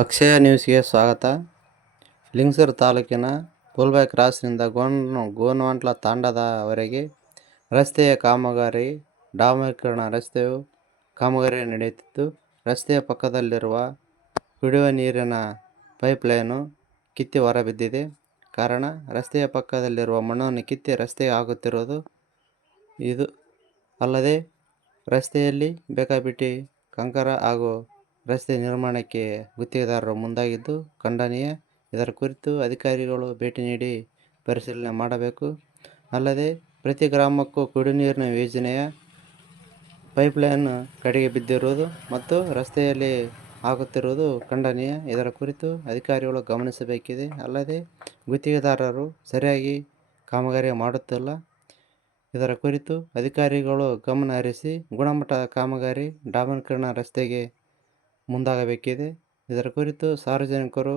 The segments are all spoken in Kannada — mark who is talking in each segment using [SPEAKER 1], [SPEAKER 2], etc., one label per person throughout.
[SPEAKER 1] ಅಕ್ಷಯ ನ್ಯೂಸ್ಗೆ ಸ್ವಾಗತ. ಲಿಂಗಸೂರು ತಾಲೂಕಿನ ಪುಲ್ಬಾಯ್ ಕ್ರಾಸ್ನಿಂದ ಗೋನ್, ಗೋನ್ವಾಂಟ್ಲ ತಾಂಡದವರೆಗೆ ರಸ್ತೆಯ ಕಾಮಗಾರಿ ಡಾಮೀಕರಣ ರಸ್ತೆಯು ಕಾಮಗಾರಿ ನಡೆಯುತ್ತಿದ್ದು ರಸ್ತೆಯ ಪಕ್ಕದಲ್ಲಿರುವ ಕುಡಿಯುವ ನೀರಿನ ಪೈಪ್ಲೈನು ಕಿತ್ತಿ ಹೊರಬಿದ್ದಿದೆ. ಕಾರಣ ರಸ್ತೆಯ ಪಕ್ಕದಲ್ಲಿರುವ ಮಣ್ಣನ್ನು ಕಿತ್ತಿ ರಸ್ತೆಗೆ ಹಾಕುತ್ತಿರುವುದು ಇದು. ಅಲ್ಲದೆ ರಸ್ತೆಯಲ್ಲಿ ಬೇಕಾಬಿಟ್ಟಿ ಕಂಕರ ಹಾಗೂ ರಸ್ತೆ ನಿರ್ಮಾಣಕ್ಕೆ ಗುತ್ತಿಗೆದಾರರು ಮುಂದಾಗಿದ್ದು, ಖಂಡನೀಯ. ಇದರ ಕುರಿತು ಅಧಿಕಾರಿಗಳು ಭೇಟಿ ನೀಡಿ ಪರಿಶೀಲನೆ ಮಾಡಬೇಕು. ಅಲ್ಲದೆ ಪ್ರತಿ ಗ್ರಾಮಕ್ಕೂ ಕುಡಿ ನೀರಿನ ಯೋಜನೆಯ ಪೈಪ್ಲೈನ್ ಕಡೆಗೆ ಬಿದ್ದಿರುವುದು ಮತ್ತು ರಸ್ತೆಯಲ್ಲಿ ಆಗುತ್ತಿರುವುದು ಖಂಡನೀಯ. ಇದರ ಕುರಿತು ಅಧಿಕಾರಿಗಳು ಗಮನಿಸಬೇಕಿದೆ. ಅಲ್ಲದೆ ಗುತ್ತಿಗೆದಾರರು ಸರಿಯಾಗಿ ಕಾಮಗಾರಿ ಮಾಡುತ್ತಿಲ್ಲ. ಇದರ ಕುರಿತು ಅಧಿಕಾರಿಗಳು ಗಮನ ಹರಿಸಿ ಗುಣಮಟ್ಟದ ಕಾಮಗಾರಿ ಡಾಮನ್ಕರಣ ರಸ್ತೆಗೆ ಮುಂದಾಗಬೇಕಿದೆ. ಇದರ ಕುರಿತು ಸಾರ್ವಜನಿಕರು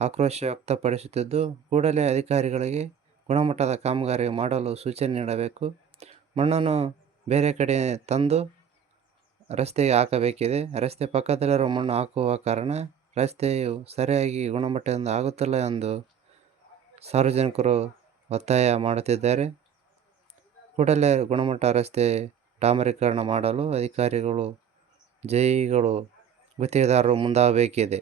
[SPEAKER 1] ಆಕ್ರೋಶ ವ್ಯಕ್ತಪಡಿಸುತ್ತಿದ್ದು, ಕೂಡಲೇ ಅಧಿಕಾರಿಗಳಿಗೆ ಗುಣಮಟ್ಟದ ಕಾಮಗಾರಿ ಮಾಡಲು ಸೂಚನೆ ನೀಡಬೇಕು. ಮಣ್ಣನ್ನು ಬೇರೆ ಕಡೆ ತಂದು ರಸ್ತೆಗೆ ಹಾಕಬೇಕಿದೆ. ರಸ್ತೆ ಪಕ್ಕದಲ್ಲಿರುವ ಮಣ್ಣು ಹಾಕುವ ಕಾರಣ ರಸ್ತೆಯು ಸರಿಯಾಗಿ ಗುಣಮಟ್ಟದಿಂದ ಆಗುತ್ತಿಲ್ಲ ಎಂದು ಸಾರ್ವಜನಿಕರು ಒತ್ತಾಯ ಮಾಡುತ್ತಿದ್ದಾರೆ. ಕೂಡಲೇ ಗುಣಮಟ್ಟ ರಸ್ತೆ ಡಾಮರೀಕರಣ ಮಾಡಲು ಅಧಿಕಾರಿಗಳು ಜೈಗಳು ಗುತ್ತಿಗೆದಾರರು ಮುಂದಾಗಬೇಕಿದೆ.